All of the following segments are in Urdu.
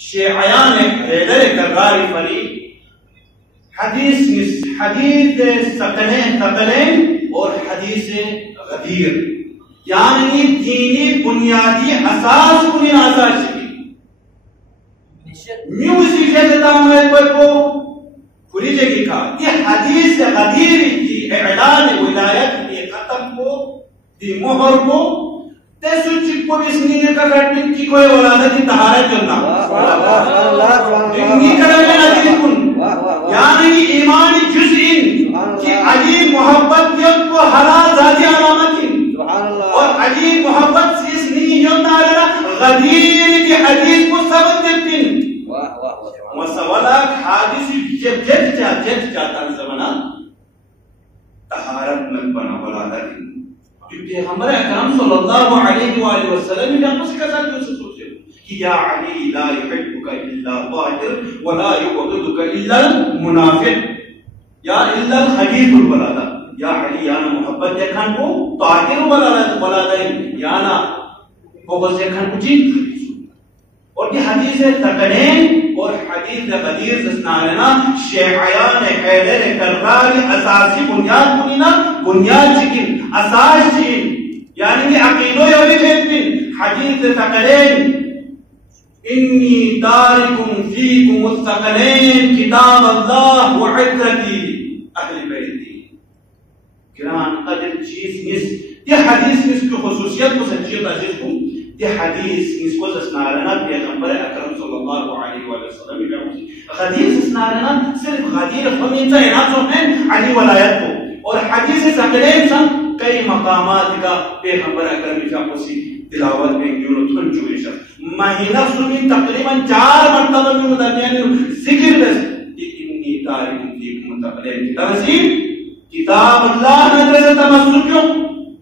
شیعیان حیدر کراری فری حدیث ثقلین اور حدیث غدیر یعنی دینی بنیادی اساس کنی آساس شکی میوزی جدتام ہے کو کھلی جگہ کا یہ حدیث غدیر کی اعلان ولایت کی ختم کو دی مہر کو تیسو چک کو اس نینے کا گھٹن کی کوئی ولادت طہارت کرنا انگی کرنے عزیز کن یعنی ایمان جزئین کہ علی محبت ید کو حلال ذاتی علامت اور علی محبت سے اس نینے ید نہ غدیر کی حدیث کو ثبت دیتن مسولک حادث جب جاتا زمانہ طہارت من بنا ولادت کیونکہ ہمارے اکرم صلی اللہ علیہ وآلہ وسلم نے ہم سے کہا کہ سوچے کہ یا علی لا يحبك الا طاہر ولا يبغضك الا المنافق یا الا الخبيث الولادہ یا علی یا محبت دیکھن کو طاہر ولادہ یا نا بغض دیکھن کو جی اور یہ حدیث ثقلین اور حدیث غدیر سنانا شیعیان حیدر کراری اساسی بنیاد کنینا بنیاد چکن اساس چکن یعنی عقیدو یوی بہتن حدیث ثقلین انی تارکم فیکم الثقلین کتاب اللہ وعزتی اہل بیتی گران قدر چیز نس یہ حدیث نس کی خصوصیت کو سنچیت عزیز کو یہ حدیث اس کو سنارنا پیغمبر اکرم صلی اللہ علیہ وسلم نے حدیث سنارنا صرف غدیر خمینتا اناتوں ہیں علی ولایت کو اور حدیث ثقلین سن کئی مقامات کا پیغمبر اکرم کی تلاوت میں یوں تھن چوری شد مہینہ سنی تقریبا 4 مرتبہ میں درمیان ذکر بس انی تارک فیکم الثقلین کی تفسیر کتاب اللہ نے تمسک کیوں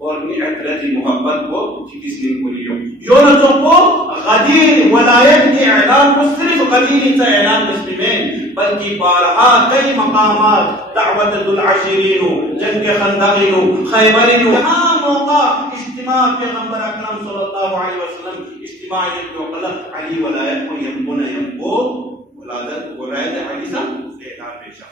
اور اعتراضی محبت کو کس نے بولی یونسوں کو غدیر ولایت کے اعلان کو صرف غدیر سے اعلان مسلمین بلکہ بارہا کئی مقامات دعوت العشرین جنگ خندقین خیبرین ہاں موقع اجتماع پیغمبر اکرم صلی اللہ علیہ وسلم اجتماع علی ولایت کو ولادت علی سے اعلان پیش